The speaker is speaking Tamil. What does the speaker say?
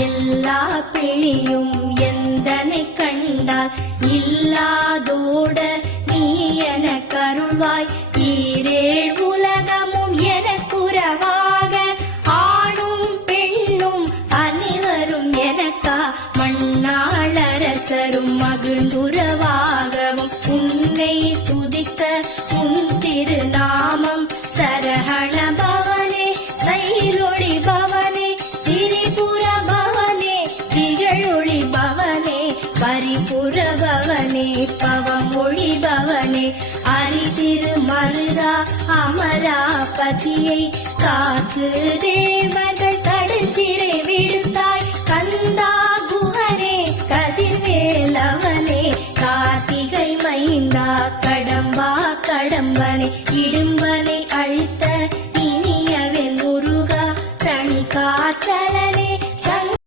எல்லா பிணியும் எந்தனை கண்டால் இல்லாதோட நீ என கருள்வாய். ஈரேழ் உலகமும் எனக்குறவாக ஆணும் பெண்ணும் அனைவரும் எனக்கா மண்ணாளரசரும் மகிழ்ந்துறவாகவும் உன்னை துதிக்க உன் திருநாமம் சரஹண பவனே சைலொளி பவனே திரிபுர பவனே திகழொளி பவனே பரிபுர பவனே பவமொழி பவனே அரி திருமருகா அமராபதியை காத்து தே